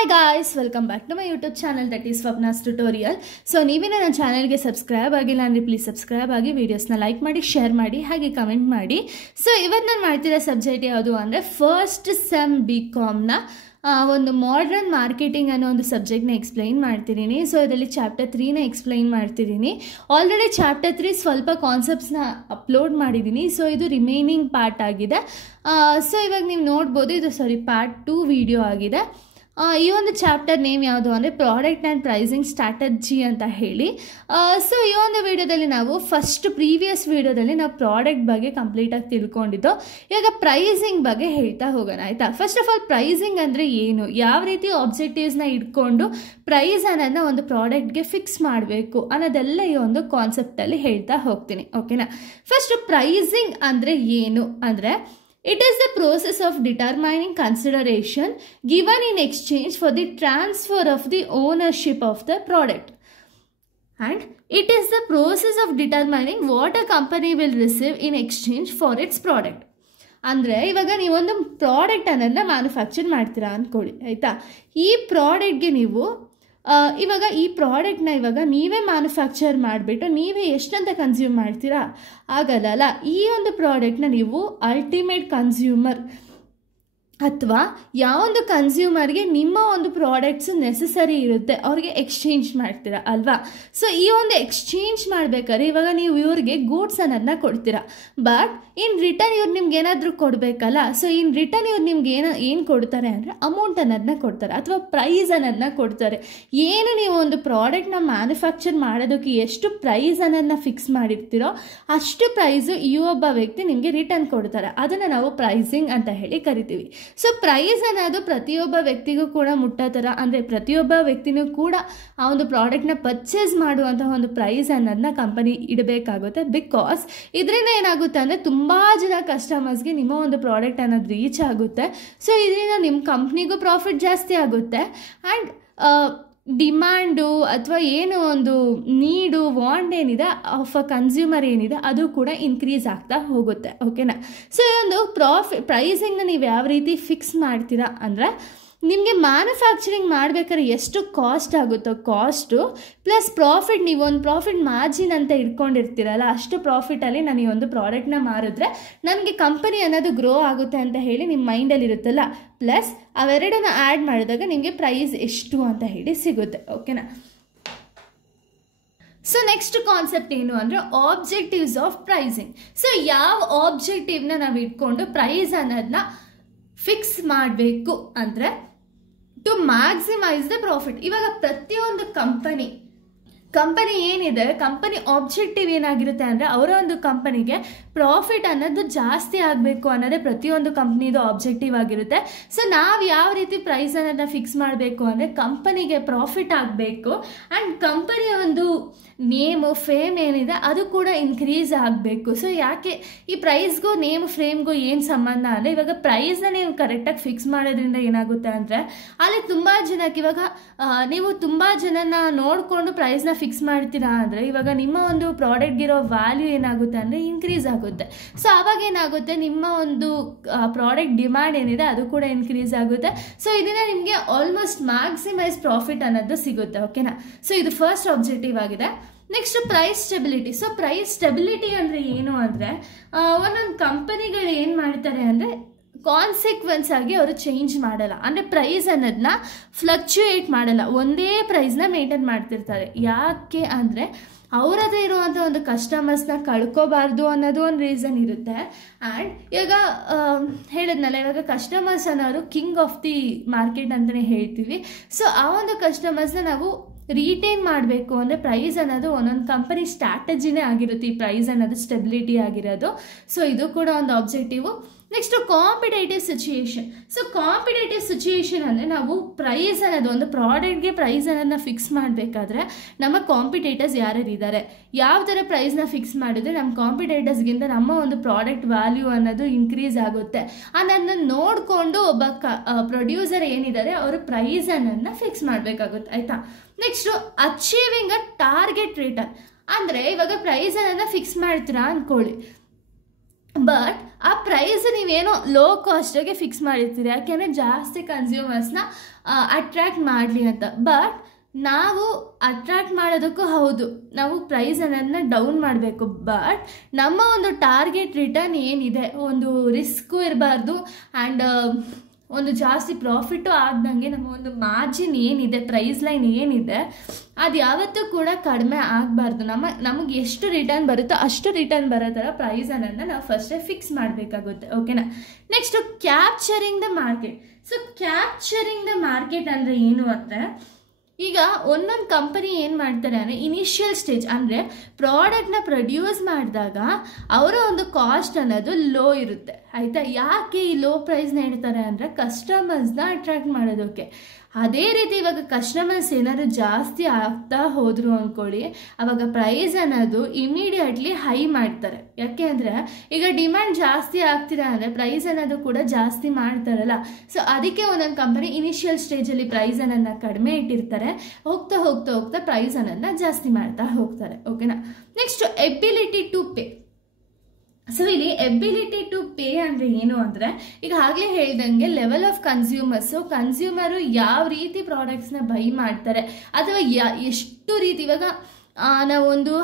Hi guys, welcome back to my YouTube channel that is Swapna's Tutorial. So ನೀವೇನ ನನ್ನ ಚಾನೆಲ್ಗೆ subscribe ಆಗಿಲ್ಲ ಅಂದರೆ ಪ್ಲೀಸ್ ಸಬ್ಸ್ಕ್ರೈಬ್ ಆಗಿ ವಿಡಿಯೋಸ್ನ ಲೈಕ್ ಮಾಡಿ ಶೇರ್ ಮಾಡಿ ಹಾಗೆ ಕಮೆಂಟ್ ಮಾಡಿ. ಸೊ ಇವತ್ತು ನಾನು ಮಾಡ್ತಿರೋ ಸಬ್ಜೆಕ್ಟ್ ಯಾವುದು ಅಂದರೆ ಫಸ್ಟ್ ಸೆಮ್ BComನ ಒಂದು ಮಾಡರ್ನ್ ಮಾರ್ಕೆಟಿಂಗ್ ಅನ್ನೋ ಒಂದು ಸಬ್ಜೆಕ್ಟ್ನ ಎಕ್ಸ್ಪ್ಲೈನ್ ಮಾಡ್ತಿದ್ದೀನಿ. ಸೊ ಇದರಲ್ಲಿ ಚಾಪ್ಟರ್ 3ನ ಎಕ್ಸ್ಪ್ಲೈನ್ ಮಾಡ್ತಿದ್ದೀನಿ. ಆಲ್ರೆಡಿ ಚಾಪ್ಟರ್ 3 ಸ್ವಲ್ಪ ಕಾನ್ಸೆಪ್ಟ್ಸ್ನ ಅಪ್ಲೋಡ್ ಮಾಡಿದ್ದೀನಿ. ಸೊ ಇದು ರಿಮೈನಿಂಗ್ ಪಾರ್ಟ್ ಆಗಿದೆ. ಸೊ ಇವಾಗ ನೀವು ನೋಡ್ಬೋದು, ಇದು ಪಾರ್ಟ್ 2 ವಿಡಿಯೋ ಆಗಿದೆ. ಈ ಒಂದು ಚಾಪ್ಟರ್ ನೇಮ್ ಯಾವುದು ಅಂದರೆ ಪ್ರಾಡಕ್ಟ್ ಆ್ಯಂಡ್ ಪ್ರೈಸಿಂಗ್ ಸ್ಟ್ರಾಟಜಿ ಅಂತ ಹೇಳಿ. ಸೊ ಈ ಒಂದು ವಿಡಿಯೋದಲ್ಲಿ ನಾವು ಪ್ರೀವಿಯಸ್ ವಿಡಿಯೋದಲ್ಲಿ ನಾವು ಪ್ರಾಡಕ್ಟ್ ಬಗ್ಗೆ ಕಂಪ್ಲೀಟಾಗಿ ತಿಳ್ಕೊಂಡಿದ್ದು. ಇವಾಗ ಪ್ರೈಸಿಂಗ್ ಬಗ್ಗೆ ಹೇಳ್ತಾ ಹೋಗೋಣ, ಆಯಿತಾ. ಫಸ್ಟ್ ಆಫ್ ಆಲ್ ಪ್ರೈಸಿಂಗ್ ಅಂದರೆ ಏನು, ಯಾವ ರೀತಿ ಆಬ್ಜೆಕ್ಟಿವ್ಸ್ನ ಇಟ್ಕೊಂಡು ಪ್ರೈಸ್ ಅನ್ನೋದನ್ನ ಒಂದು ಪ್ರಾಡಕ್ಟ್ಗೆ ಫಿಕ್ಸ್ ಮಾಡಬೇಕು ಅನ್ನೋದೆಲ್ಲ ಈ ಒಂದು ಕಾನ್ಸೆಪ್ಟಲ್ಲಿ ಹೇಳ್ತಾ ಹೋಗ್ತೀನಿ, ಓಕೆನಾ. ಫಸ್ಟ್ ಪ್ರೈಸಿಂಗ್ ಅಂದರೆ ಏನು ಅಂದರೆ it is the process of determining consideration given in exchange for the transfer of the ownership of the product, and it is the process of determining what a company will receive in exchange for its product. ಅಂದರೆ ಇವಾಗ ನೀವೊಂದು product ಅನ್ನೋದನ್ನ manufacture ಮಾಡ್ತೀರಾ ಅಂದ್ಕೊಳ್ಳಿ, ಆಯಿತಾ. ಈ ಪ್ರಾಡಕ್ಟ್ಗೆ ನೀವು ಇವಾಗ ಈ ಪ್ರಾಡಕ್ಟ್ನ ಇವಾಗ ನೀವೇ ಮ್ಯಾನುಫ್ಯಾಕ್ಚರ್ ಮಾಡಿಬಿಟ್ಟು ನೀವೇ ಎಷ್ಟಂತ ಕನ್ಸ್ಯೂಮ್ ಮಾಡ್ತೀರಾ, ಆಗಲ್ಲ. ಈ ಒಂದು ಪ್ರಾಡಕ್ಟ್ನ ನೀವು ಅಲ್ಟಿಮೇಟ್ ಕನ್ಸ್ಯೂಮರ್ ಅಥವಾ ಯಾವೊಂದು ಕನ್ಸ್ಯೂಮರ್ಗೆ ನಿಮ್ಮ ಒಂದು ಪ್ರಾಡಕ್ಟ್ಸು ನೆಸಸರಿ ಇರುತ್ತೆ ಅವ್ರಿಗೆ ಎಕ್ಸ್ಚೇಂಜ್ ಮಾಡ್ತೀರಾ ಅಲ್ವಾ. ಸೊ ಈ ಒಂದು ಎಕ್ಸ್ಚೇಂಜ್ ಮಾಡಬೇಕಾದ್ರೆ ಇವಾಗ ನೀವು ಇವ್ರಿಗೆ ಗೂಡ್ಸ್ ಅನ್ನೋದನ್ನ ಕೊಡ್ತೀರಾ, ಬಟ್ ಇನ್ ರಿಟರ್ನ್ ಇವ್ರು ನಿಮ್ಗೆ ಏನಾದರೂ ಕೊಡಬೇಕಲ್ಲ. ಸೊ ಇನ್ ರಿಟರ್ನ್ ಇವ್ರು ನಿಮ್ಗೆ ಏನು ಕೊಡ್ತಾರೆ ಅಂದರೆ ಅಮೌಂಟ್ ಅನ್ನೋದನ್ನ ಕೊಡ್ತಾರೆ ಅಥವಾ ಪ್ರೈಸ್ ಅನ್ನೋದನ್ನ ಕೊಡ್ತಾರೆ. ಏನು ನೀವು ಒಂದು ಪ್ರಾಡಕ್ಟ್ನ ಮ್ಯಾನುಫ್ಯಾಕ್ಚರ್ ಮಾಡೋದಕ್ಕೆ ಎಷ್ಟು ಪ್ರೈಸ್ ಅನ್ನೋದನ್ನ ಫಿಕ್ಸ್ ಮಾಡಿರ್ತೀರೋ ಅಷ್ಟು ಪ್ರೈಸು ಈ ಒಬ್ಬ ವ್ಯಕ್ತಿ ನಿಮಗೆ ರಿಟರ್ನ್ ಕೊಡ್ತಾರೆ. ಅದನ್ನು ನಾವು ಪ್ರೈಸಿಂಗ್ ಅಂತ ಹೇಳಿ ಕರಿತೀವಿ. ಸೊ ಪ್ರೈಸ್ ಅನ್ನೋದು ಪ್ರತಿಯೊಬ್ಬ ವ್ಯಕ್ತಿಗೂ ಕೂಡ ಮುಟ್ಟೋ ಥರ, ಅಂದರೆ ಪ್ರತಿಯೊಬ್ಬ ವ್ಯಕ್ತಿನೂ ಕೂಡ ಆ ಒಂದು ಪ್ರಾಡಕ್ಟ್ನ ಪರ್ಚೇಸ್ ಮಾಡುವಂತಹ ಒಂದು ಪ್ರೈಸ್ ಅನ್ನೋದನ್ನ ಕಂಪನಿ ಇಡಬೇಕಾಗುತ್ತೆ. ಬಿಕಾಸ್ ಇದರಿಂದ ಏನಾಗುತ್ತೆ ಅಂದರೆ ತುಂಬ ಜನ ಕಸ್ಟಮರ್ಸ್ಗೆ ನಿಮ್ಮ ಒಂದು ಪ್ರಾಡಕ್ಟ್ ಅನ್ನೋದು ರೀಚ್ ಆಗುತ್ತೆ. ಸೊ ಇದರಿಂದ ನಿಮ್ಮ ಕಂಪ್ನಿಗೂ ಪ್ರಾಫಿಟ್ ಜಾಸ್ತಿ ಆಗುತ್ತೆ ಆ್ಯಂಡ್ ಡಿಮ್ಯಾಂಡು ಅಥವಾ ಏನು ಒಂದು ನೀಡು ವಾಂಟ್ ಏನಿದೆ ಆಫ್ ಅ ಕನ್ಸ್ಯೂಮರ್ ಏನಿದೆ ಅದು ಕೂಡ ಇನ್ಕ್ರೀಸ್ ಆಗ್ತಾ ಹೋಗುತ್ತೆ, ಓಕೆನಾ. ಸೊ ಈ ಒಂದು ಪ್ರೈಸಿಂಗ್ನ ನೀವು ಯಾವ ರೀತಿ ಫಿಕ್ಸ್ ಮಾಡ್ತೀರಾ ಅಂದರೆ ನಿಮಗೆ ಮ್ಯಾನುಫ್ಯಾಕ್ಚರಿಂಗ್ ಮಾಡಬೇಕಾದ್ರೆ ಎಷ್ಟು ಕಾಸ್ಟ್ ಆಗುತ್ತೋ ಕಾಸ್ಟು ಪ್ಲಸ್ ಪ್ರಾಫಿಟ್, ನೀವು ಒಂದು ಪ್ರಾಫಿಟ್ ಮಾರ್ಜಿನ್ ಅಂತ ಇಟ್ಕೊಂಡಿರ್ತೀರಲ್ಲ ಅಷ್ಟು ಪ್ರಾಫಿಟಲ್ಲಿ ನಾನು ಈ ಒಂದು ಪ್ರಾಡಕ್ಟ್ನ ಮಾರಿದ್ರೆ ನನಗೆ ಕಂಪನಿ ಅನ್ನೋದು ಗ್ರೋ ಆಗುತ್ತೆ ಅಂತ ಹೇಳಿ ನಿಮ್ಮ ಮೈಂಡಲ್ಲಿ ಇರುತ್ತಲ್ಲ, ಪ್ಲಸ್ ಅವೆರಡನ್ನ ಆ್ಯಡ್ ಮಾಡಿದಾಗ ನಿಮಗೆ ಪ್ರೈಸ್ ಎಷ್ಟು ಅಂತ ಹೇಳಿ ಸಿಗುತ್ತೆ, ಓಕೆನಾ. ಸೊ ನೆಕ್ಸ್ಟ್ ಕಾನ್ಸೆಪ್ಟ್ ಏನು ಅಂದರೆ ಆಬ್ಜೆಕ್ಟಿವ್ಸ್ ಆಫ್ ಪ್ರೈಸಿಂಗ್. ಸೊ ಯಾವ ಆಬ್ಜೆಕ್ಟಿವ್ನ ನಾವು ಇಟ್ಕೊಂಡು ಪ್ರೈಸ್ ಅನ್ನೋದನ್ನ ಫಿಕ್ಸ್ ಮಾಡಬೇಕು ಅಂದರೆ ಟು ಮ್ಯಾಕ್ಸಿಮೈಸ್ ದ ಪ್ರಾಫಿಟ್. ಇವಾಗ ಪ್ರತಿಯೊಂದು ಕಂಪನಿ ಏನಿದೆ, ಕಂಪನಿ ಆಬ್ಜೆಕ್ಟಿವ್ ಏನಾಗಿರುತ್ತೆ ಅಂದರೆ ಅವರ ಒಂದು ಕಂಪನಿಗೆ ಪ್ರಾಫಿಟ್ ಅನ್ನೋದು ಜಾಸ್ತಿ ಆಗಬೇಕು ಅನ್ನೋದೇ ಪ್ರತಿಯೊಂದು ಕಂಪ್ನಿದು ಆಬ್ಜೆಕ್ಟಿವ್ ಆಗಿರುತ್ತೆ. ಸೊ ನಾವು ಯಾವ ರೀತಿ ಪ್ರೈಸ್ ಅನ್ನೋದನ್ನ ಫಿಕ್ಸ್ ಮಾಡಬೇಕು ಅಂದರೆ ಕಂಪನಿಗೆ ಪ್ರಾಫಿಟ್ ಆಗಬೇಕು ಆ್ಯಂಡ್ ಕಂಪನಿಯ ಒಂದು ನೇಮು ಫೇಮ್ ಏನಿದೆ ಅದು ಕೂಡ ಇನ್ಕ್ರೀಸ್ ಆಗಬೇಕು. ಸೊ ಯಾಕೆ ಈ ಪ್ರೈಸ್ಗೂ ನೇಮ್ ಫ್ರೇಮ್ಗೂ ಏನು ಸಂಬಂಧ ಅಂದರೆ ಇವಾಗ ಪ್ರೈಸ್ನ ನೀವು ಕರೆಕ್ಟಾಗಿ ಫಿಕ್ಸ್ ಮಾಡೋದ್ರಿಂದ ಏನಾಗುತ್ತೆ ಅಂದರೆ ಅಲ್ಲಿ ತುಂಬ ಜನಕ್ಕೆ ಇವಾಗ ನೀವು ತುಂಬ ಜನನ ನೋಡಿಕೊಂಡು ಪ್ರೈಸ್ನ ಫಿಕ್ಸ್ ಮಾಡ್ತೀರಾ ಅಂದರೆ ಇವಾಗ ನಿಮ್ಮ ಒಂದು ಪ್ರಾಡಕ್ಟ್ಗಿರೋ ವ್ಯಾಲ್ಯೂ ಏನಾಗುತ್ತೆ ಅಂದರೆ ಇನ್ಕ್ರೀಸ್ ಆಗುತ್ತೆ. ಸೊ ಆವಾಗ ಏನಾಗುತ್ತೆ ನಿಮ್ಮ ಒಂದು ಪ್ರಾಡಕ್ಟ್ ಡಿಮ್ಯಾಂಡ್ ಏನಿದೆ ಅದು ಕೂಡ ಇನ್ಕ್ರೀಸ್ ಆಗುತ್ತೆ. ಸೊ ಇದರಿಂದ ನಿಮಗೆ ಆಲ್ಮೋಸ್ಟ್ ಮ್ಯಾಕ್ಸಿಮೈಸ್ ಪ್ರಾಫಿಟ್ ಅನ್ನೋದು ಸಿಗುತ್ತೆ, ಓಕೆನಾ. ಸೊ ಇದು ಫಸ್ಟ್ ಆಬ್ಜೆಕ್ಟಿವ್ ಆಗಿದೆ. Next price stability. So price stability ಅಂದರೆ ಏನು ಅಂದರೆ ಒಂದೊಂದು ಕಂಪನಿಗಳು ಏನು ಮಾಡ್ತಾರೆ ಅಂದರೆ ಕಾನ್ಸಿಕ್ವೆನ್ಸ್ ಆಗಿ ಅವರು ಚೇಂಜ್ ಮಾಡಲ್ಲ, ಅಂದರೆ ಪ್ರೈಸ್ ಅನ್ನೋದನ್ನ ಫ್ಲಕ್ಚುಯೇಟ್ ಮಾಡಲ್ಲ, ಒಂದೇ ಪ್ರೈಸ್ನ ಮೇಂಟೈನ್ ಮಾಡ್ತಿರ್ತಾರೆ. ಯಾಕೆ ಅಂದರೆ ಅವರದೇ ಇರುವಂಥ ಒಂದು ಕಸ್ಟಮರ್ಸ್ನ ಕಳ್ಕೋಬಾರ್ದು ಅನ್ನೋದು ಒಂದು ರೀಸನ್ ಇರುತ್ತೆ. ಆ್ಯಂಡ್ ಇವಾಗ ಹೇಳಿದ್ನಲ್ಲ, ಇವಾಗ ಕಸ್ಟಮರ್ಸ್ ಅನ್ನೋರು ಕಿಂಗ್ ಆಫ್ ದಿ ಮಾರ್ಕೆಟ್ ಅಂತಲೇ ಹೇಳ್ತೀವಿ. ಸೊ ಆ ಒಂದು ಕಸ್ಟಮರ್ಸ್ನ ನಾವು ರೀಟೈನ್ ಮಾಡಬೇಕು ಅಂದರೆ ಪ್ರೈಸ್ ಅನ್ನೋದು ಒಂದೊಂದು ಕಂಪನಿ ಸ್ಟ್ರಾಟಜಿನೇ ಆಗಿರುತ್ತೆ, ಈ ಪ್ರೈಸ್ ಅನ್ನೋದು ಸ್ಟೆಬಿಲಿಟಿ ಆಗಿರೋದು. ಸೊ ಇದು ಕೂಡ ಒಂದು objective. Next competitive situation. So competitive situation ಅಂದರೆ ನಾವು ಪ್ರೈಸ್ ಅನ್ನೋದು ಒಂದು ಪ್ರಾಡಕ್ಟ್ಗೆ ಪ್ರೈಸ್ ಅನ್ನೋದನ್ನ ಫಿಕ್ಸ್ ಮಾಡಬೇಕಾದ್ರೆ ನಮ್ಮ ಕಾಂಪಿಟೇಟರ್ಸ್ ಯಾರ್ಯಾರಿದ್ದಾರೆ, ಯಾವ ಥರ ಪ್ರೈಸ್ನ ಫಿಕ್ಸ್ ಮಾಡಿದ್ರೆ ನಮ್ಮ ಕಾಂಪಿಟೇಟರ್ಸ್ಗಿಂತ ನಮ್ಮ ಒಂದು ಪ್ರಾಡಕ್ಟ್ ವ್ಯಾಲ್ಯೂ ಅನ್ನೋದು ಇನ್ಕ್ರೀಸ್ ಆಗುತ್ತೆ ಅನ್ನೋದನ್ನ ನೋಡಿಕೊಂಡು ಒಬ್ಬ ಪ್ರೊಡ್ಯೂಸರ್ ಏನಿದ್ದಾರೆ ಅವರು ಪ್ರೈಸ್ ಅನ್ನೋದನ್ನ ಫಿಕ್ಸ್ ಮಾಡಬೇಕಾಗುತ್ತೆ, ಆಯಿತಾ. ನೆಕ್ಸ್ಟು ಅಚೀವಿಂಗ್ ಅ ಟಾರ್ಗೆಟ್ ರಿಟರ್ನ್. ಅಂದರೆ ಇವಾಗ ಪ್ರೈಸ್ ಅನ್ನೋದನ್ನ ಫಿಕ್ಸ್ ಮಾಡ್ತೀರಾ ಅಂದ್ಕೊಳ್ಳಿ, ಬಟ್ ಆ ಪ್ರೈಸ್ ನೀವೇನೋ ಲೋ ಕಾಸ್ಟಾಗೆ ಫಿಕ್ಸ್ ಮಾಡಿರ್ತೀರಿ, ಯಾಕೆಂದರೆ ಜಾಸ್ತಿ ಕನ್ಸ್ಯೂಮರ್ಸ್ನ ಅಟ್ರ್ಯಾಕ್ಟ್ ಮಾಡಲಿ ಅಂತ. ಬಟ್ ನಾವು ಅಟ್ರ್ಯಾಕ್ಟ್ ಮಾಡೋದಕ್ಕೂ ಹೌದು, ನಾವು ಪ್ರೈಸ್ ಅನ್ನೋದನ್ನ ಡೌನ್ ಮಾಡಬೇಕು. ಬಟ್ ನಮ್ಮ ಒಂದು ಟಾರ್ಗೆಟ್ ರಿಟರ್ನ್ ಏನಿದೆ, ಒಂದು ರಿಸ್ಕು ಇರಬಾರ್ದು ಆ್ಯಂಡ್ ಒಂದು ಜಾಸ್ತಿ ಪ್ರಾಫಿಟು ಆಗ್ದಂಗೆ ನಮ್ಮ ಒಂದು ಮಾರ್ಜಿನ್ ಏನಿದೆ, ಪ್ರೈಸ್ ಲೈನ್ ಏನಿದೆ, ಅದು ಯಾವತ್ತೂ ಕೂಡ ಕಡಿಮೆ ಆಗಬಾರ್ದು. ನಮಗೆ ಎಷ್ಟು ರಿಟರ್ನ್ ಬರುತ್ತೋ ಅಷ್ಟು ರಿಟರ್ನ್ ಬರೋ ಥರ ಪ್ರೈಸ್ ಅನ್ನೋದನ್ನ ನಾವು ಫಸ್ಟೇ ಫಿಕ್ಸ್ ಮಾಡಬೇಕಾಗುತ್ತೆ. ಓಕೆನಾ. Next capturing the market. So capturing the market ಅಂದರೆ ಏನು ಅಂದರೆ, ಈಗ ಒಂದೊಂದು ಕಂಪನಿ ಏನು ಮಾಡ್ತಾರೆ ಅಂದರೆ ಇನಿಷಿಯಲ್ ಸ್ಟೇಜ್ ಅಂದರೆ ಪ್ರಾಡಕ್ಟ್ನ ಪ್ರೊಡ್ಯೂಸ್ ಮಾಡಿದಾಗ ಅವರ ಒಂದು ಕಾಸ್ಟ್ ಅನ್ನೋದು ಲೋ ಇರುತ್ತೆ, ಆಯಿತಾ. ಯಾಕೆ ಈ ಲೋ ಪ್ರೈಸ್ನ ಹೇಳ್ತಾರೆ ಅಂದರೆ ಕಸ್ಟಮರ್ಸ್ನ ಅಟ್ರ್ಯಾಕ್ಟ್ ಮಾಡೋದಕ್ಕೆ. ಅದೇ ರೀತಿ ಇವಾಗ ಕಸ್ಟಮರ್ಸ್ ಏನಾದ್ರು ಜಾಸ್ತಿ ಆಗ್ತಾ ಹೋದರು ಅಂದ್ಕೊಳ್ಳಿ, ಆವಾಗ ಪ್ರೈಸ್ ಅನ್ನೋದು ಇಮಿಡಿಯೇಟ್ಲಿ ಹೈ ಮಾಡ್ತಾರೆ. ಯಾಕೆ ಅಂದರೆ ಈಗ ಡಿಮ್ಯಾಂಡ್ ಜಾಸ್ತಿ ಆಗ್ತಿದೆ ಅಂದರೆ ಪ್ರೈಸ್ ಅನ್ನೋದು ಕೂಡ ಜಾಸ್ತಿ ಮಾಡ್ತಾರಲ್ಲ. ಸೊ ಅದಕ್ಕೆ ಒಂದೊಂದು ಕಂಪನಿ ಇನಿಷಿಯಲ್ ಸ್ಟೇಜಲ್ಲಿ ಪ್ರೈಸ್ ಅನ್ನೋದನ್ನ ಕಡಿಮೆ ಇಟ್ಟಿರ್ತಾರೆ, ಹೋಗ್ತಾ ಹೋಗ್ತಾ ಹೋಗ್ತಾ ಪ್ರೈಸ್ ಅನ್ನೋದನ್ನ ಜಾಸ್ತಿ ಮಾಡ್ತಾ ಹೋಗ್ತಾರೆ. ಓಕೆನಾ. Next ability to pay. So ಇಲ್ಲಿ ಎಬಿಲಿಟಿ ಟು ಪೇ ಅಂದರೆ ಏನು ಅಂದರೆ, ಈಗ ಆಗಲೇ ಹೇಳ್ದಂಗೆ ಲೆವೆಲ್ ಆಫ್ ಕನ್ಸ್ಯೂಮರು ಯಾವ ರೀತಿ ಪ್ರಾಡಕ್ಟ್ಸ್ನ ಬೈ ಮಾಡ್ತಾರೆ, ಅಥವಾ ಎಷ್ಟು ರೀತಿ, ಇವಾಗ ನಾವೊಂದು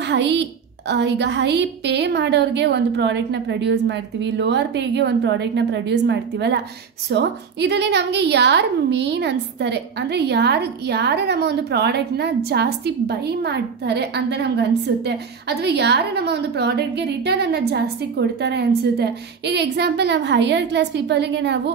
ಈಗ ಹೈ ಪೇ ಮಾಡೋರಿಗೆ ಒಂದು ಪ್ರಾಡಕ್ಟ್ನ ಪ್ರೊಡ್ಯೂಸ್ ಮಾಡ್ತೀವಿ, ಲೋವರ್ ಪೇಗೆ ಒಂದು ಪ್ರಾಡಕ್ಟ್ನ ಪ್ರೊಡ್ಯೂಸ್ ಮಾಡ್ತೀವಲ್ಲ. ಸೊ ಇದರಲ್ಲಿ ನಮಗೆ ಯಾರು ಮೇನ್ ಅನಿಸ್ತಾರೆ ಅಂದರೆ ಯಾರು ನಮ್ಮ ಒಂದು ಪ್ರಾಡಕ್ಟ್ನ ಜಾಸ್ತಿ ಬೈ ಮಾಡ್ತಾರೆ ಅಂತ ನಮ್ಗೆ ಅನಿಸುತ್ತೆ, ಅಥವಾ ಯಾರು ನಮ್ಮ ಒಂದು ಪ್ರಾಡಕ್ಟ್ಗೆ ರಿಟರ್ನನ್ನು ಜಾಸ್ತಿ ಕೊಡ್ತಾರೆ ಅನಿಸುತ್ತೆ. ಈಗ ಎಕ್ಸಾಂಪಲ್, ನಾವು ಹೈಯರ್ ಕ್ಲಾಸ್ ಪೀಪಲ್ಗೆ ನಾವು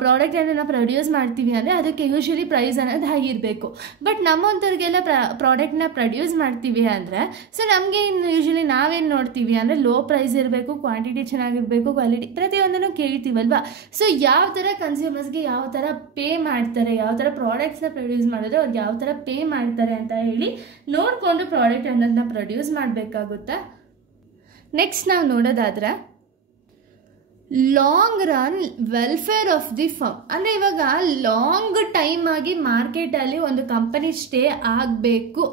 ಪ್ರಾಡಕ್ಟನ್ನು ನಾವು ಪ್ರೊಡ್ಯೂಸ್ ಮಾಡ್ತೀವಿ ಅಂದರೆ ಅದಕ್ಕೆ ಯೂಶ್ವಲಿ ಪ್ರೈಸ್ ಅನ್ನೋದು ಹೈ ಇರಬೇಕು. ಬಟ್ ನಮ್ಮಂಥವ್ರಿಗೆಲ್ಲ ಪ್ರಾಡಕ್ಟ್ನ ಪ್ರೊಡ್ಯೂಸ್ ಮಾಡ್ತೀವಿ ಅಂದರೆ ಸೊ ನಮಗೆ ಯೂಶ್ವಲಿ ನಾವೇನು ನೋಡ್ತೀವಿ ಅಂದರೆ ಲೋ ಪ್ರೈಸ್ ಇರಬೇಕು, ಕ್ವಾಂಟಿಟಿ ಚೆನ್ನಾಗಿರಬೇಕು, ಕ್ವಾಲಿಟಿ ಪ್ರತಿಯೊಂದನ್ನು ಕೇಳ್ತೀವಲ್ವಾ. ಸೊ ಯಾವ ಥರ ಕನ್ಸ್ಯೂಮರ್ಸ್ಗೆ ಯಾವ ಥರ ಪೇ ಮಾಡ್ತಾರೆ, ಯಾವ ಥರ ಪ್ರಾಡಕ್ಟ್ಸ್ನ ಪ್ರೊಡ್ಯೂಸ್ ಮಾಡಿದ್ರೆ ಅವ್ರಿಗೆ ಯಾವ ಥರ ಪೇ ಮಾಡ್ತಾರೆ ಅಂತ ಹೇಳಿ ನೋಡಿಕೊಂಡು ಪ್ರಾಡಕ್ಟ್ ಅನ್ನೋದನ್ನ ಪ್ರೊಡ್ಯೂಸ್ ಮಾಡಬೇಕಾಗುತ್ತೆ. ನೆಕ್ಸ್ಟ್ ನಾವು ನೋಡೋದಾದರೆ long run welfare of the firm. ಅಂದರೆ ಇವಾಗ ಲಾಂಗ್ ಟೈಮ್ ಆಗಿ ಮಾರ್ಕೆಟಲ್ಲಿ ಒಂದು ಕಂಪನಿ ಸ್ಟೇ ಆಗಬೇಕು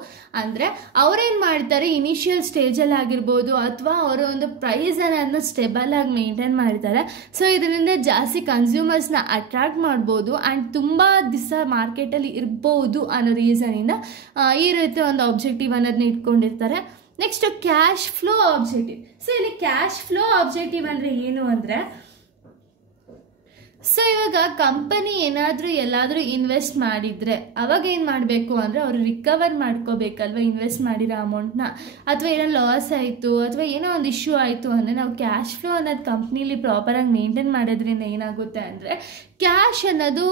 ಅಂದರೆ ಅವರೇನು ಮಾಡ್ತಾರೆ, ಇನಿಷಿಯಲ್ ಸ್ಟೇಜಲ್ಲಿ ಆಗಿರ್ಬೋದು ಅಥವಾ ಅವರ ಒಂದು ಪ್ರೈಸ್ ಅನ್ನೋದನ್ನ ಸ್ಟೆಬಲ್ ಆಗಿ ಮೇಂಟೈನ್ ಮಾಡ್ತಾರೆ. ಸೊ ಇದರಿಂದ ಜಾಸ್ತಿ ಕನ್ಸ್ಯೂಮರ್ಸ್ನ ಅಟ್ರಾಕ್ಟ್ ಮಾಡ್ಬೋದು ಆ್ಯಂಡ್ ತುಂಬ ದಿವಸ ಮಾರ್ಕೆಟಲ್ಲಿ ಇರ್ಬೋದು ಅನ್ನೋ ರೀಸನಿಂದ ಈ ರೀತಿ ಒಂದು ಆಬ್ಜೆಕ್ಟಿವ್ ಅನ್ನೋದನ್ನ ಇಟ್ಕೊಂಡಿರ್ತಾರೆ. Next cash flow objective. So ಇಲ್ಲಿ ಕ್ಯಾಶ್ ಫ್ಲೋ ಆಬ್ಜೆಕ್ಟಿವ್ ಅಂದರೆ ಏನು ಅಂದರೆ, ಸೊ ಇವಾಗ ಕಂಪನಿ ಏನಾದರೂ ಎಲ್ಲಾದರೂ ಇನ್ವೆಸ್ಟ್ ಮಾಡಿದರೆ ಅವಾಗ ಏನು ಮಾಡಬೇಕು ಅಂದರೆ ಅವರು ರಿಕವರ್ ಮಾಡ್ಕೋಬೇಕಲ್ವ ಇನ್ವೆಸ್ಟ್ ಮಾಡಿರೋ ಅಮೌಂಟ್ನ. ಅಥವಾ ಏನೋ ಲಾಸ್ ಆಯಿತು ಅಥವಾ ಏನೋ ಒಂದು ಇಶ್ಯೂ ಆಯಿತು ಅಂದರೆ ನಾವು ಕ್ಯಾಶ್ ಫ್ಲೋ ಅನ್ನೋದು ಕಂಪ್ನೀಲಿ ಪ್ರಾಪರಾಗಿ ಮೇಂಟೈನ್ ಮಾಡೋದ್ರಿಂದ ಏನಾಗುತ್ತೆ ಅಂದರೆ ಕ್ಯಾಶ್ ಅನ್ನೋದು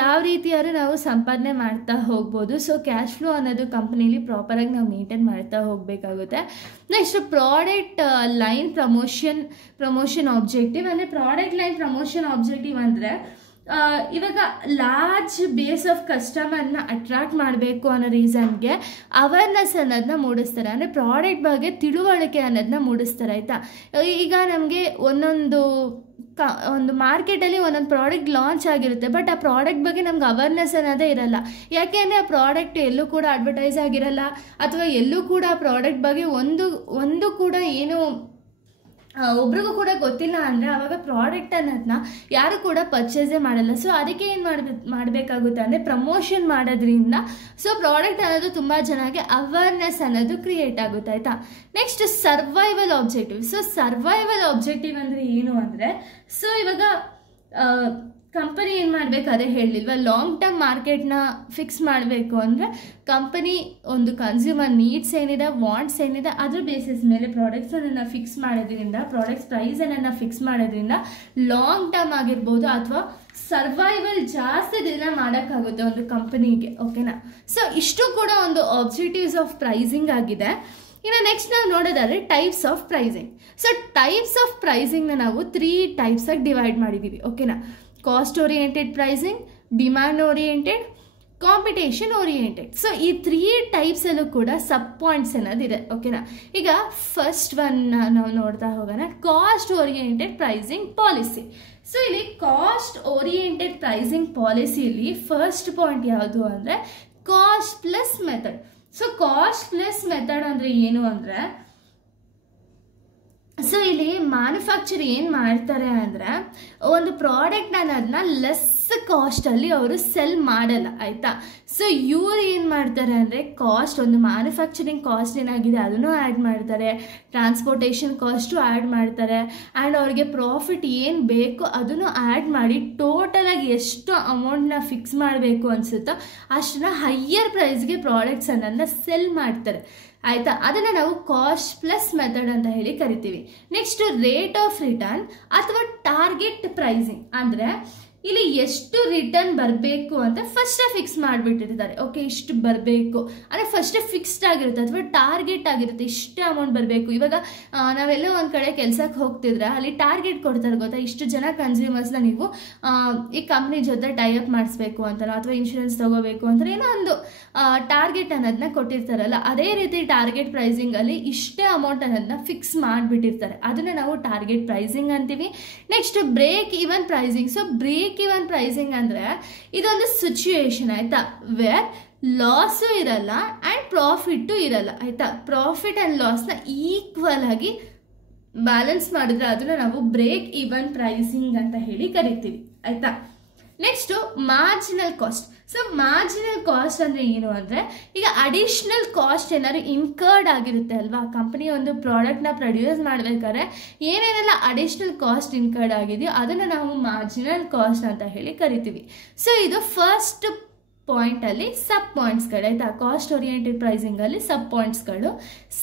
ಯಾವ ರೀತಿಯಾದ್ರೂ ನಾವು ಸಂಪಾದನೆ ಮಾಡ್ತಾ ಹೋಗ್ಬೋದು. ಸೊ ಕ್ಯಾಶ್ ಫ್ಲೋ ಅನ್ನೋದು ಕಂಪ್ನೀಲಿ ಪ್ರಾಪರಾಗಿ ನಾವು ಮೇಂಟೈನ್ ಮಾಡ್ತಾ ಹೋಗಬೇಕಾಗುತ್ತೆ. Next product line promotion objective. ಅಂದರೆ ಪ್ರಾಡಕ್ಟ್ ಲೈನ್ ಪ್ರಮೋಷನ್ ಆಬ್ಜೆಕ್ಟಿವ್ ಅಂದರೆ ಇವಾಗ ಲಾರ್ಜ್ ಬೇಸ್ ಆಫ್ ಕಸ್ಟಮರ್ನ ಅಟ್ರಾಕ್ಟ್ ಮಾಡಬೇಕು ಅನ್ನೋ ರೀಸನ್ಗೆ ಅವೇರ್ನೆಸ್ ಅನ್ನೋದನ್ನ ಮೂಡಿಸ್ತಾರೆ. ಅಂದರೆ ಪ್ರಾಡಕ್ಟ್ ಬಗ್ಗೆ ತಿಳುವಳಿಕೆ ಅನ್ನೋದನ್ನ ಮೂಡಿಸ್ತಾರೆ, ಆಯಿತಾ. ಈಗ ನಮಗೆ ಒಂದು ಮಾರ್ಕೆಟಲ್ಲಿ ಒಂದೊಂದು ಪ್ರಾಡಕ್ಟ್ ಲಾಂಚ್ ಆಗಿರುತ್ತೆ, ಬಟ್ ಆ ಪ್ರಾಡಕ್ಟ್ ಬಗ್ಗೆ ನಮ್ಗೆ ಅವೇರ್ನೆಸ್ ಅನ್ನೋದೇ ಇರಲ್ಲ. ಯಾಕೆ ಅಂದರೆ ಆ ಪ್ರಾಡಕ್ಟ್ ಎಲ್ಲೂ ಕೂಡ ಅಡ್ವರ್ಟೈಸ್ ಆಗಿರಲ್ಲ, ಅಥವಾ ಎಲ್ಲೂ ಕೂಡ ಆ ಪ್ರಾಡಕ್ಟ್ ಬಗ್ಗೆ ಒಂದು ಕೂಡ ಏನು ಒಬ್ರಿಗೂ ಕೂಡ ಗೊತ್ತಿಲ್ಲ ಅಂದರೆ ಆವಾಗ ಪ್ರಾಡಕ್ಟ್ ಅನ್ನೋದನ್ನ ಯಾರು ಕೂಡ ಪರ್ಚೇಸೇ ಮಾಡಲ್ಲ. ಸೊ ಅದಕ್ಕೆ ಏನು ಮಾಡಬೇಕಾಗುತ್ತೆ ಅಂದರೆ ಪ್ರಮೋಷನ್ ಮಾಡೋದ್ರಿಂದ ಸೊ ಪ್ರಾಡಕ್ಟ್ ಅನ್ನೋದು ತುಂಬ ಚೆನ್ನಾಗಿ ಅವೇರ್ನೆಸ್ ಅನ್ನೋದು ಕ್ರಿಯೇಟ್ ಆಗುತ್ತೆ, ಆಯಿತಾ. Next survival objective. So survival objective ಅಂದರೆ ಏನು ಅಂದರೆ, ಸೊ ಇವಾಗ ಕಂಪನಿ ಏನು ಮಾಡಬೇಕು ಅದೇ ಹೇಳಿಲ್ವ, ಲಾಂಗ್ ಟರ್ಮ್ ಮಾರ್ಕೆಟ್ನ ಫಿಕ್ಸ್ ಮಾಡಬೇಕು ಅಂದರೆ ಕಂಪನಿ ಒಂದು ಕನ್ಸ್ಯೂಮರ್ ನೀಡ್ಸ್ ಏನಿದೆ, ವಾಂಟ್ಸ್ ಏನಿದೆ ಅದ್ರ ಬೇಸಿಸ್ ಮೇಲೆ ಪ್ರಾಡಕ್ಟ್ಸನ್ನು ಫಿಕ್ಸ್ ಮಾಡೋದ್ರಿಂದ, ಪ್ರಾಡಕ್ಟ್ಸ್ ಪ್ರೈಸನ್ನು ಫಿಕ್ಸ್ ಮಾಡೋದ್ರಿಂದ ಲಾಂಗ್ ಟರ್ಮ್ ಆಗಿರ್ಬೋದು ಅಥವಾ ಸರ್ವೈವಲ್ ಜಾಸ್ತಿ ದಿನ ಮಾಡೋಕ್ಕಾಗುತ್ತೆ ಒಂದು ಕಂಪನಿಗೆ, ಓಕೆನಾ. ಸೊ ಇಷ್ಟು ಕೂಡ ಒಂದು ಆಬ್ಜೆಕ್ಟಿವ್ಸ್ ಆಫ್ ಪ್ರೈಸಿಂಗ್ ಆಗಿದೆ. ಇನ್ನು ನೆಕ್ಸ್ಟ್ ನಾವು ನೋಡೋದಾದರೆ types of pricing. So types of ಪ್ರೈಸಿಂಗ್ನ ನಾವು 3 ಟೈಪ್ಸಾಗಿ ಡಿವೈಡ್ ಮಾಡಿದ್ದೀವಿ, ಓಕೆನಾ. Cost oriented pricing, demand oriented, competition oriented. So ಈ 3 ಟೈಪ್ಸಲ್ಲೂ ಕೂಡ ಸಬ್ ಪಾಯಿಂಟ್ಸ್ ಅನ್ನೋದಿದೆ, ಓಕೆನಾ. ಈಗ ಫಸ್ಟ್ ಒನ್ ನಾವು ನೋಡ್ತಾ ಹೋಗೋಣ, cost oriented pricing policy. So ಇಲ್ಲಿ ಕಾಸ್ಟ್ ಓರಿಯೆಂಟೆಡ್ ಪ್ರೈಸಿಂಗ್ ಪಾಲಿಸಿಯಲ್ಲಿ ಫಸ್ಟ್ ಪಾಯಿಂಟ್ ಯಾವುದು ಅಂದರೆ cost plus method. So cost plus method ಅಂದರೆ ಏನು ಅಂದರೆ, ಸೊ ಇಲ್ಲಿ ಮ್ಯಾನುಫ್ಯಾಕ್ಚರ್ ಏನು ಮಾಡ್ತಾರೆ ಅಂದರೆ ಒಂದು ಪ್ರಾಡಕ್ಟ್ ಅನ್ನೋದನ್ನ ಲೆಸ್ ಕಾಸ್ಟಲ್ಲಿ ಅವರು ಸೆಲ್ ಮಾಡಲ್ಲ, ಆಯಿತಾ. ಸೊ ಇವ್ರು ಏನು ಮಾಡ್ತಾರೆ ಅಂದರೆ ಕಾಸ್ಟ್, ಒಂದು ಮ್ಯಾನುಫ್ಯಾಕ್ಚರಿಂಗ್ ಕಾಸ್ಟ್ ಏನಾಗಿದೆ ಅದನ್ನು ಆ್ಯಡ್ ಮಾಡ್ತಾರೆ, ಟ್ರಾನ್ಸ್ಪೋರ್ಟೇಷನ್ ಕಾಸ್ಟು ಆ್ಯಡ್ ಮಾಡ್ತಾರೆ, ಆ್ಯಂಡ್ ಅವ್ರಿಗೆ ಪ್ರಾಫಿಟ್ ಏನು ಬೇಕು ಅದನ್ನು ಆ್ಯಡ್ ಮಾಡಿ ಟೋಟಲಾಗಿ ಎಷ್ಟು ಅಮೌಂಟ್ನ ಫಿಕ್ಸ್ ಮಾಡಬೇಕು ಅನಿಸುತ್ತೋ ಅಷ್ಟನ್ನ ಹೈಯರ್ ಪ್ರೈಸ್ಗೆ ಪ್ರಾಡಕ್ಟ್ಸ್ ಅನ್ನೋದನ್ನ ಸೆಲ್ ಮಾಡ್ತಾರೆ, ಆಯಿತಾ. ಅದನ್ನು ನಾವು ಕಾಸ್ಟ್ ಪ್ಲಸ್ ಮೆಥಡ್ ಅಂತ ಹೇಳಿ ಕರಿತೀವಿ. ನೆಕ್ಸ್ಟ್ ರೇಟ್ ಆಫ್ ರಿಟರ್ನ್ ಅಥವಾ ಟಾರ್ಗೆಟ್ ಪ್ರೈಸಿಂಗ್ ಅಂದರೆ ಇಲ್ಲಿ ಎಷ್ಟು ರಿಟರ್ನ್ ಬರಬೇಕು ಅಂತ ಫಸ್ಟೇ ಫಿಕ್ಸ್ ಮಾಡಿಬಿಟ್ಟಿರ್ತಾರೆ. ಓಕೆ, ಇಷ್ಟು ಬರಬೇಕು ಅಂದರೆ ಫಸ್ಟೇ ಫಿಕ್ಸ್ಡ್ ಆಗಿರುತ್ತೆ ಅಥವಾ ಟಾರ್ಗೆಟ್ ಆಗಿರುತ್ತೆ, ಇಷ್ಟು ಅಮೌಂಟ್ ಬರಬೇಕು. ಇವಾಗ ನಾವೆಲ್ಲೋ ಒಂದು ಕಡೆ ಕೆಲಸಕ್ಕೆ ಹೋಗ್ತಿದ್ರೆ ಅಲ್ಲಿ ಟಾರ್ಗೆಟ್ ಕೊಡ್ತಾರೆ ಗೊತ್ತಾ, ಇಷ್ಟು ಜನ ಕನ್ಸ್ಯೂಮರ್ಸ್ನ ನೀವು ಈ ಕಂಪ್ನಿ ಜೊತೆ ಟೈಅಪ್ ಮಾಡಿಸ್ಬೇಕು ಅಂತಲೋ ಅಥವಾ ಇನ್ಶೂರೆನ್ಸ್ ತೊಗೋಬೇಕು ಅಂತ ಏನೋ ಒಂದು ಟಾರ್ಗೆಟ್ ಅನ್ನೋದನ್ನ ಕೊಟ್ಟಿರ್ತಾರಲ್ಲ, ಅದೇ ರೀತಿ ಟಾರ್ಗೆಟ್ ಪ್ರೈಸಿಂಗಲ್ಲಿ ಇಷ್ಟೇ ಅಮೌಂಟ್ ಅನ್ನೋದನ್ನ ಫಿಕ್ಸ್ ಮಾಡಿಬಿಟ್ಟಿರ್ತಾರೆ, ಅದನ್ನು ನಾವು ಟಾರ್ಗೆಟ್ ಪ್ರೈಸಿಂಗ್ ಅಂತೀವಿ. Next break even pricing. So break even pricing ಅಂದರೆ ಇದೊಂದು ಸಿಚುಯೇಷನ್, ಆಯಿತಾ, ವೇರ್ ಲಾಸು ಇರಲ್ಲ ಆ್ಯಂಡ್ ಪ್ರಾಫಿಟ್ಟು ಇರಲ್ಲ, ಆಯಿತಾ. ಪ್ರಾಫಿಟ್ ಆ್ಯಂಡ್ ಲಾಸ್ನ ಈಕ್ವಲ್ ಆಗಿ ಬ್ಯಾಲೆನ್ಸ್ ಮಾಡಿದ್ರೆ ಅದನ್ನು ನಾವು ಬ್ರೇಕ್ ಈವನ್ ಪ್ರೈಸಿಂಗ್ ಅಂತ ಹೇಳಿ ಕರಿತೀವಿ, ಆಯಿತಾ. Next marginal cost. So marginal cost ಅಂದರೆ ಏನು ಅಂದರೆ ಈಗ ಅಡಿಷ್ನಲ್ ಕಾಸ್ಟ್ ಏನಾದ್ರು ಇನ್ಕರ್ಡ್ ಆಗಿರುತ್ತೆ ಅಲ್ವಾ, ಕಂಪನಿ ಒಂದು ಪ್ರಾಡಕ್ಟ್ನ ಪ್ರೊಡ್ಯೂಸ್ ಮಾಡಬೇಕಾದ್ರೆ ಏನೇನೆಲ್ಲ ಅಡಿಷ್ನಲ್ ಕಾಸ್ಟ್ ಇನ್ಕರ್ಡ್ ಆಗಿದೆಯೋ ಅದನ್ನು ನಾವು ಮಾರ್ಜಿನಲ್ ಕಾಸ್ಟ್ ಅಂತ ಹೇಳಿ ಕರಿತೀವಿ. ಸೊ ಇದು ಫಸ್ಟ್ ಪಾಯಿಂಟಲ್ಲಿ ಸಬ್ ಪಾಯಿಂಟ್ಸ್ಗಳು, ಆಯಿತಾ, ಕಾಸ್ಟ್ ಓರಿಯೆಂಟೆಡ್ ಪ್ರೈಸಿಂಗಲ್ಲಿ ಸಬ್ ಪಾಯಿಂಟ್ಸ್ಗಳು.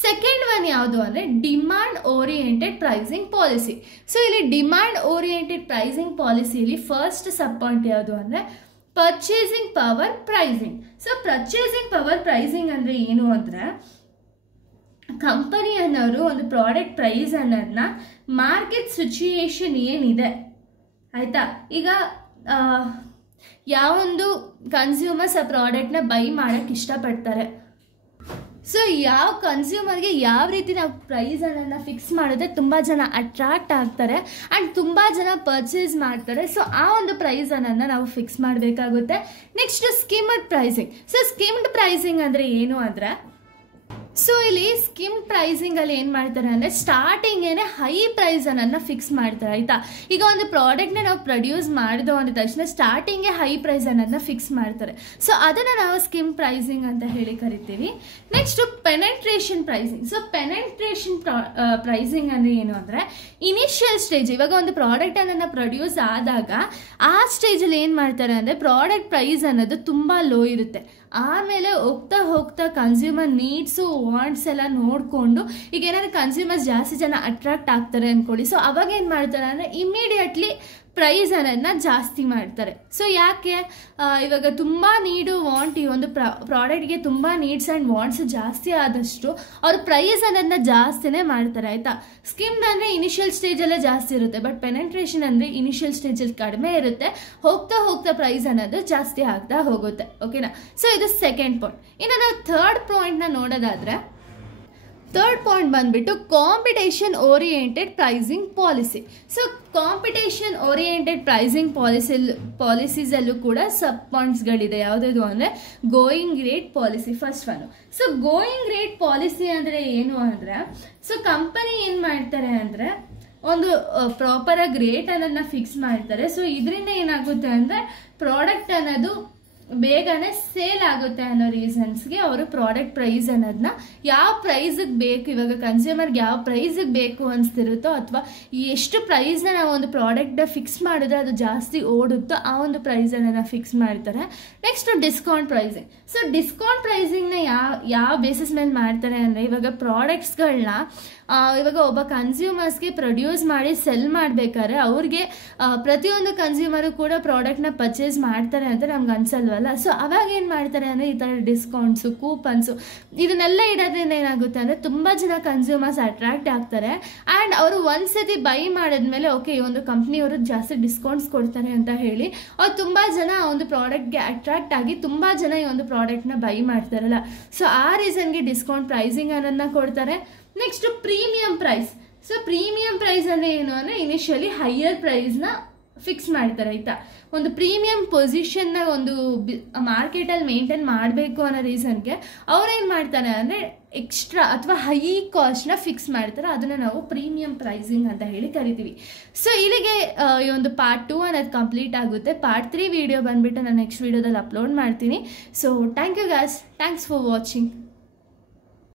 ಸೆಕೆಂಡ್ ಒನ್ ಯಾವುದು ಅಂದರೆ demand oriented pricing policy. So ಇಲ್ಲಿ ಡಿಮಾಂಡ್ ಓರಿಯೆಂಟೆಡ್ ಪ್ರೈಸಿಂಗ್ ಪಾಲಿಸಿಲಿ ಫಸ್ಟ್ ಸಬ್ ಪಾಯಿಂಟ್ ಯಾವುದು ಅಂದರೆ purchasing power pricing. So purchasing power pricing ಅಂದರೆ ಏನು ಅಂದರೆ ಕಂಪನಿ ಅನ್ನೋರು ಒಂದು ಪ್ರಾಡಕ್ಟ್ ಪ್ರೈಸ್ ಅನ್ನೋದನ್ನ ಮಾರ್ಕೆಟ್ ಸಿಚುಯೇಷನ್ ಏನಿದೆ, ಆಯಿತಾ, ಈಗ ಯಾವೊಂದು ಕನ್ಸ್ಯೂಮರ್ಸ್ ಆ ಪ್ರಾಡಕ್ಟ್ನ ಬೈ ಮಾಡೋಕ್ಕೆ ಇಷ್ಟಪಡ್ತಾರೆ, ಸೊ ಯಾವ ಕನ್ಸ್ಯೂಮರ್ಗೆ ಯಾವ ರೀತಿ ನಾವು ಪ್ರೈಸ್ ಅನ್ನೋದನ್ನ ಫಿಕ್ಸ್ ಮಾಡಿದ್ರೆ ತುಂಬ ಜನ ಅಟ್ರಾಕ್ಟ್ ಆಗ್ತಾರೆ ಆ್ಯಂಡ್ ತುಂಬ ಜನ ಪರ್ಚೇಸ್ ಮಾಡ್ತಾರೆ, ಸೊ ಆ ಒಂದು ಪ್ರೈಸ್ ಅನ್ನೋದನ್ನ ನಾವು ಫಿಕ್ಸ್ ಮಾಡಬೇಕಾಗುತ್ತೆ. Next skimmed pricing. So skimmed pricing ಅಂದರೆ ಏನು ಅಂದರೆ ಸೊ ಇಲ್ಲಿ ಸ್ಕಿಮ್ ಪ್ರೈಸಿಂಗಲ್ಲಿ ಏನು ಮಾಡ್ತಾರೆ ಅಂದರೆ ಸ್ಟಾರ್ಟಿಂಗೇನೆ ಹೈ ಪ್ರೈಸ್ ಅನ್ನೋದನ್ನ ಫಿಕ್ಸ್ ಮಾಡ್ತಾರೆ, ಆಯಿತಾ. ಈಗ ಒಂದು ಪ್ರಾಡಕ್ಟ್ನ ನಾವು ಪ್ರೊಡ್ಯೂಸ್ ಮಾಡಿದೋ ಅಂದ ತಕ್ಷಣ ಸ್ಟಾರ್ಟಿಂಗೇ ಹೈ ಪ್ರೈಸ್ ಅನ್ನೋದನ್ನ ಫಿಕ್ಸ್ ಮಾಡ್ತಾರೆ, ಸೊ ಅದನ್ನು ನಾವು ಸ್ಕಿಮ್ ಪ್ರೈಸಿಂಗ್ ಅಂತ ಹೇಳಿ ಕರಿತೀವಿ. Next penetration pricing. So penetration pricing ಅಂದರೆ ಏನು ಅಂದರೆ ಇನಿಷಿಯಲ್ ಸ್ಟೇಜ್, ಇವಾಗ ಒಂದು ಪ್ರಾಡಕ್ಟ್ ಅನ್ನೋದನ್ನ ಪ್ರೊಡ್ಯೂಸ್ ಆದಾಗ ಆ ಸ್ಟೇಜಲ್ಲಿ ಏನು ಮಾಡ್ತಾರೆ ಅಂದರೆ ಪ್ರಾಡಕ್ಟ್ ಪ್ರೈಸ್ ಅನ್ನೋದು ತುಂಬ ಲೋ ಇರುತ್ತೆ. ಆಮೇಲೆ ಹೋಗ್ತಾ ಹೋಗ್ತಾ ಕನ್ಸ್ಯೂಮರ್ ನೀಡ್ಸು ವಾಂಟ್ಸ್ ಎಲ್ಲ ನೋಡಿಕೊಂಡು ಈಗ ಏನಾದ್ರು ಕನ್ಸ್ಯೂಮರ್ಸ್ ಜಾಸ್ತಿ ಜನ ಅಟ್ರಾಕ್ಟ್ ಆಗ್ತಾರೆ ಅಂದ್ಕೊಳ್ಳಿ, ಸೊ ಅವಾಗ ಏನು ಮಾಡ್ತಾರೆ ಅಂದರೆ ಇಮ್ಮಿಡಿಯೇಟ್ಲಿ ಪ್ರೈಸ್ ಅನ್ನೋದನ್ನ ಜಾಸ್ತಿ ಮಾಡ್ತಾರೆ. ಸೊ ಯಾಕೆ ಇವಾಗ ತುಂಬ ನೀಡು ವಾಂಟ್ ಈ ಒಂದು ಪ್ರಾಡಕ್ಟ್ಗೆ ತುಂಬ ನೀಡ್ಸ್ ಆ್ಯಂಡ್ ವಾಂಟ್ಸ್ ಜಾಸ್ತಿ ಆದಷ್ಟು ಅವ್ರ ಪ್ರೈಸ್ ಅನ್ನೋದನ್ನ ಜಾಸ್ತಿನೇ ಮಾಡ್ತಾರೆ, ಆಯಿತಾ. ಸ್ಕಿಮ್ಡ್ ಅಂದರೆ ಇನಿಷಿಯಲ್ ಸ್ಟೇಜಲ್ಲೇ ಜಾಸ್ತಿ ಇರುತ್ತೆ, ಬಟ್ ಪೆನೆಟ್ರೇಷನ್ ಅಂದರೆ ಇನಿಷಿಯಲ್ ಸ್ಟೇಜಲ್ಲಿ ಕಡಿಮೆ ಇರುತ್ತೆ, ಹೋಗ್ತಾ ಹೋಗ್ತಾ ಪ್ರೈಸ್ ಅನ್ನೋದು ಜಾಸ್ತಿ ಆಗ್ತಾ ಹೋಗುತ್ತೆ, ಓಕೆನಾ. ಸೊ ಇದು ಸೆಕೆಂಡ್ ಪಾಯಿಂಟ್. ಇನ್ನು ನಾವು ಥರ್ಡ್ ಪಾಯಿಂಟ್ನ ನೋಡೋದಾದರೆ ಥರ್ಡ್ ಪಾಯಿಂಟ್ ಬಂದ್ಬಿಟ್ಟು competition oriented pricing policy. So competition oriented pricing ಪಾಲಿಸೀಸಲ್ಲೂ ಕೂಡ ಸಬ್ ಪಾಯಿಂಟ್ಸ್ಗಳಿದೆ. ಯಾವುದಾದ್ರು ಅಂದರೆ going rate policy first one. So going rate policy ಅಂದರೆ ಏನು ಅಂದರೆ ಸೊ ಕಂಪನಿ ಏನು ಮಾಡ್ತಾರೆ ಅಂದರೆ ಒಂದು ಪ್ರಾಪರಾಗಿ ರೇಟ್ ಅನ್ನೋದನ್ನ ಫಿಕ್ಸ್ ಮಾಡ್ತಾರೆ. ಸೊ ಇದರಿಂದ ಏನಾಗುತ್ತೆ ಅಂದರೆ ಪ್ರಾಡಕ್ಟ್ ಅನ್ನೋದು ಬೇಗನೆ ಸೇಲ್ ಆಗುತ್ತೆ ಅನ್ನೋ ರೀಸನ್ಸ್ಗೆ ಅವರು ಪ್ರಾಡಕ್ಟ್ ಪ್ರೈಸ್ ಅನ್ನೋದನ್ನ ಯಾವ ಪ್ರೈಸಿಗೆ ಬೇಕು, ಇವಾಗ ಕನ್ಸ್ಯೂಮರ್ಗೆ ಯಾವ ಪ್ರೈಸಿಗೆ ಬೇಕು ಅನಿಸ್ತಿರುತ್ತೋ ಅಥವಾ ಎಷ್ಟು ಪ್ರೈಸ್ನ ನಾವು ಒಂದು ಪ್ರಾಡಕ್ಟ್ನ ಫಿಕ್ಸ್ ಮಾಡಿದ್ರೆ ಅದು ಜಾಸ್ತಿ ಓಡುತ್ತೋ ಆ ಒಂದು ಪ್ರೈಸನ್ನು ಫಿಕ್ಸ್ ಮಾಡ್ತಾರೆ. Next discount pricing. So discount ಪ್ರೈಸಿಂಗ್ನ ಯಾವ ಬೇಸಿಸ್ ಮೇಲೆ ಮಾಡ್ತಾರೆ ಅಂದರೆ ಇವಾಗ ಪ್ರಾಡಕ್ಟ್ಸ್ಗಳನ್ನ ಇವಾಗ ಒಬ್ಬ ಕನ್ಸ್ಯೂಮರ್ಸ್ಗೆ ಪ್ರೊಡ್ಯೂಸ್ ಮಾಡಿ ಸೆಲ್ ಮಾಡಬೇಕಾದ್ರೆ ಅವ್ರಿಗೆ ಪ್ರತಿಯೊಂದು ಕನ್ಸ್ಯೂಮರು ಕೂಡ ಪ್ರಾಡಕ್ಟ್ನ ಪರ್ಚೇಸ್ ಮಾಡ್ತಾರೆ ಅಂತ ನಮ್ಗೆ ಅನ್ಸಲ್ವಲ್ಲ. ಸೊ ಅವಾಗ ಏನು ಮಾಡ್ತಾರೆ ಅಂದರೆ ಈ ಥರ ಡಿಸ್ಕೌಂಟ್ಸು, ಕೂಪನ್ಸು ಇದನ್ನೆಲ್ಲ ಇಡೋದ್ರಿಂದ ಏನಾಗುತ್ತೆ ಅಂದರೆ ತುಂಬ ಜನ ಕನ್ಸ್ಯೂಮರ್ಸ್ ಅಟ್ರಾಕ್ಟ್ ಆಗ್ತಾರೆ ಆ್ಯಂಡ್ ಅವರು ಒಂದ್ಸತಿ ಬೈ ಮಾಡಿದ್ಮೇಲೆ ಓಕೆ ಈ ಒಂದು ಕಂಪ್ನಿಯವರು ಜಾಸ್ತಿ ಡಿಸ್ಕೌಂಟ್ಸ್ ಕೊಡ್ತಾರೆ ಅಂತ ಹೇಳಿ ಅವ್ರು ತುಂಬ ಜನ ಆ ಒಂದು ಪ್ರಾಡಕ್ಟ್ಗೆ ಅಟ್ರಾಕ್ಟ್ ಆಗಿ ತುಂಬ ಜನ ಈ ಒಂದು ಪ್ರಾಡಕ್ಟ್ನ ಬೈ ಮಾಡ್ತಾರಲ್ಲ, ಸೊ ಆ ರೀಸನ್ಗೆ ಡಿಸ್ಕೌಂಟ್ ಪ್ರೈಸಿಂಗ್ ಅನ್ನೋದನ್ನ ಕೊಡ್ತಾರೆ. Next premium price. So premium price ಅಂದರೆ ಏನು ಅಂದರೆ ಇನಿಷಿಯಲಿ ಹೈಯರ್ ಪ್ರೈಸ್ನ ಫಿಕ್ಸ್ ಮಾಡ್ತಾರೆ ಆಯಿತಾ. ಒಂದು ಪ್ರೀಮಿಯಂ ಪೊಸಿಷನ್ನ ಒಂದು ಮಾರ್ಕೆಟಲ್ಲಿ ಮೇಂಟೈನ್ ಮಾಡಬೇಕು ಅನ್ನೋ ರೀಸನ್ಗೆ ಅವ್ರೇನು ಮಾಡ್ತಾರೆ ಅಂದರೆ ಎಕ್ಸ್ಟ್ರಾ ಅಥವಾ ಹೈ ಕಾಸ್ಟ್ನ ಫಿಕ್ಸ್ ಮಾಡ್ತಾರೆ. ಅದನ್ನು ನಾವು ಪ್ರೀಮಿಯಂ ಪ್ರೈಸಿಂಗ್ ಅಂತ ಹೇಳಿ ಕರಿತೀವಿ. ಸೊ ಇಲ್ಲಿಗೆ ಈ ಒಂದು ಪಾರ್ಟ್ 2 ಅನ್ನೋದು ಕಂಪ್ಲೀಟ್ ಆಗುತ್ತೆ. ಪಾರ್ಟ್ 3 ವಿಡಿಯೋ ಬಂದುಬಿಟ್ಟು ನಾನು ನೆಕ್ಸ್ಟ್ ವೀಡಿಯೋದಲ್ಲಿ ಅಪ್ಲೋಡ್ ಮಾಡ್ತೀನಿ. So thank you guys, thanks for watching.